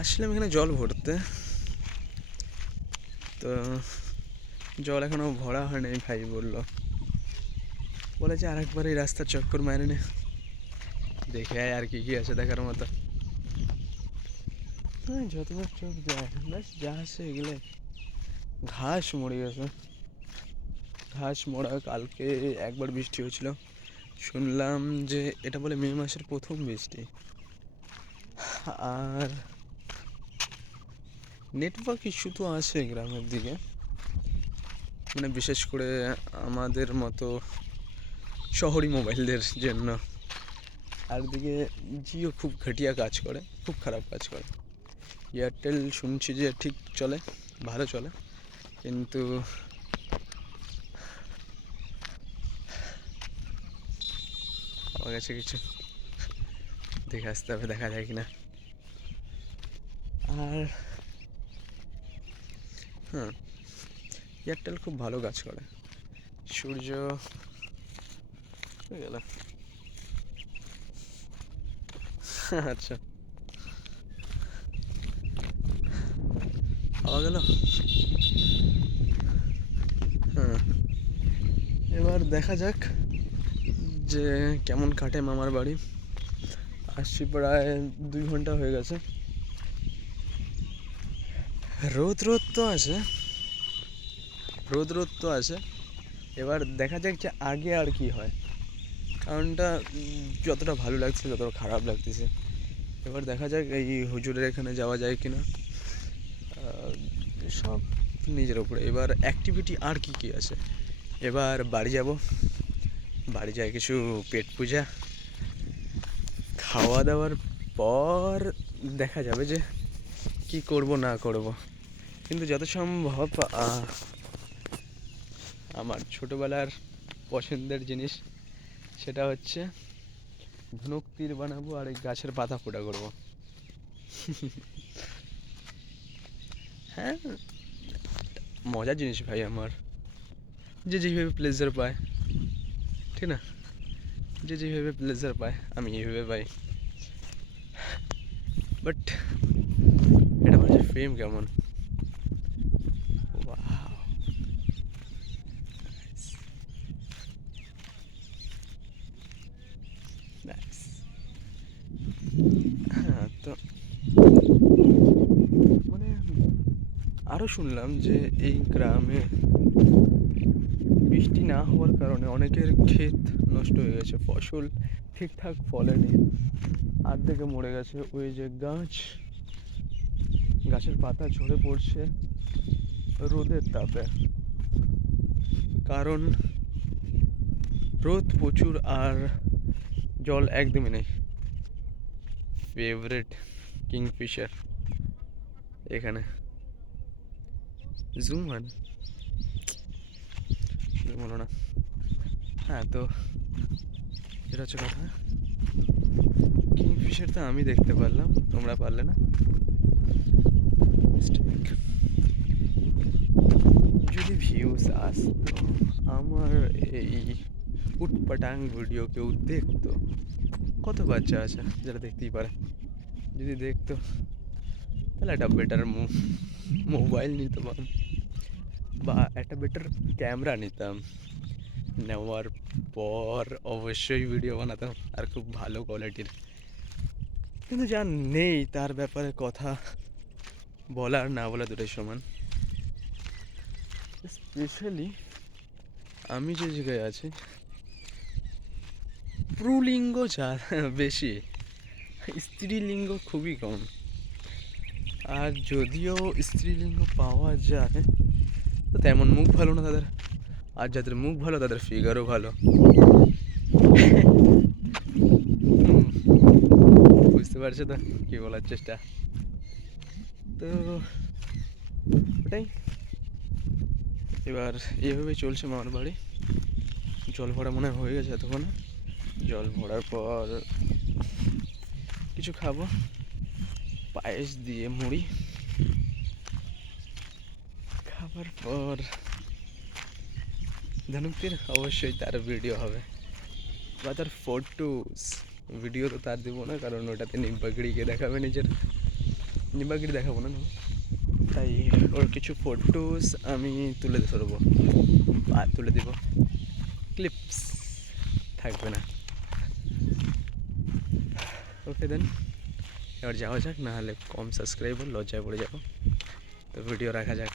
আসলাম এখানে জল ভরতে, তো জল এখনো ভরা হয়নি। ভাই বলেছে আরেকবার এই রাস্তার চক্কর মারে নে, দেখে আয় আর কি কি আছে দেখার মতো। হ্যাঁ, যতবার চোখ যায় ব্যাস যা আছে এগুলো। ঘাস মরে গেছে, ঘাস মরা। কালকে একবার বৃষ্টি হয়েছিল, শুনলাম যে এটা বলে মে মাসের প্রথম বৃষ্টি। আর নেটওয়ার্ক ইস্যু তো আছে গ্রামের দিকে, মানে বিশেষ করে আমাদের মতো শহরি মোবাইলদের জন্য। আর দিকে জিও খুব ঘটিয়া কাজ করে, খুব খারাপ কাজ করে। এয়ারটেল শুনছি যে ঠিক চলে, ভালো চলে, কিন্তু আমার কাছে কিছু দেখে আসতে হবে, দেখা যায় কিনা। আর হ্যাঁ, এয়ারটেল খুব ভালো কাজ করে। সূর্য হয়ে গেল। আচ্ছা, পাওয়া গেল। হ্যাঁ, এবার দেখা যাক যে কেমন কাটে মামার বাড়ি। আসছি প্রায় 2 ঘন্টা হয়ে গেছে। রোদ রোদ তো আছে, রোদ রোদ তো আছে। এবার দেখা যাক যে আগে আর কি হয়। কারণটা যতটা ভালো লাগছে ততটা খারাপ লাগতেছে। এবার দেখা যাক এই হুজুরের এখানে যাওয়া যায় কিনা। সব নিজের ওপরে। এবার অ্যাক্টিভিটি আর কি কি আছে। এবার বাড়ি যাব, বাড়ি যায় কিছু পেট পূজা, খাওয়া দাওয়ার পর দেখা যাবে যে কি করব না করব। কিন্তু যত সম্ভব আমার ছোটোবেলার পছন্দের জিনিস সেটা হচ্ছে ধনুক তীর বানাবো আর এই গাছের পাতা ফোটা করবো। হ্যাঁ, মজার জিনিস ভাই আমার। যে যেভাবে প্লেজার পায়, ঠিক না? যে যেভাবে প্লেজার পায় আমি এইভাবে পাই। বাট এটা মানুষের ফেম কেমন। Wow, nice. হ্যাঁ, তো মানে আরও শুনলাম যে এই গ্রামে বৃষ্টি না হওয়ার কারণে অনেকের ক্ষেত নষ্ট হয়ে গেছে, ফসল ঠিকঠাক ফলেনি, আর্ধেকে মরে গেছে। ওই যে গাছের পাতা ঝরে পড়ছে রোদের তাপে, কারণ রোদ প্রচুর আর জল একদমই নেই। ফেভারেট কিংফিশার এখানে। জুম হলো না। হ্যাঁ, তো যেটা হচ্ছে কথা, কিংফিশার তো আমি দেখতে পারলাম, তোমরা পারলে না। যদি ভিউজ আসতো, আমার এই উটপাটাং ভিডিও কেউ দেখতো, কত বাচ্চা আছে যারা দেখতেই পারে, যদি দেখতো তাহলে একটা বেটার মোবাইল নিতাম, বা একটা বেটার ক্যামেরা নিতাম। নেওয়ার পর অবশ্যই ভিডিও বানাতাম, আর খুব ভালো কোয়ালিটির। কিন্তু যা নেই তার ব্যাপারে কথা বলা আর না বলা দুটোই সমান। স্পেশালি আমি যে জায়গায় আছি, পুরুলিঙ্গ যা বেশি, স্ত্রীলিঙ্গ খুবই কম। আর যদিও স্ত্রীলিঙ্গ পাওয়া যায় তো তেমন মুখ ভালো না তাদের। আর যাদের মুখ ভালো তাদের ফিগারও ভালো। বুঝতে পারছো তো কি বলার চেষ্টা। তো ওটাই। এবার এইভাবেই চলছে মামার বাড়ি। জল ভরা মনে হয়ে গেছে এতক্ষণে। জল ভরার পর কিছু খাবো, পায়েস দিয়ে মুড়ি। খাবার পর ধনুকের অবশ্যই তার ভিডিও হবে, বা তার ফটোস। ভিডিও তো তার দেবো না, কারণ ওটাতে পাগড়িকে দেখাবে নিজের নিম্বাগিরি দেখাবো না, তাই ওর কিছু ফটোস আমি তুলে ধরবো আর তুলে দেবো, ক্লিপস থাকবে না। ওকে দেন, এবার যাওয়া যাক, না হলে কম সাবস্ক্রাইবার লজ্জায় পড়ে যাবো। তো ভিডিও রাখা যাক।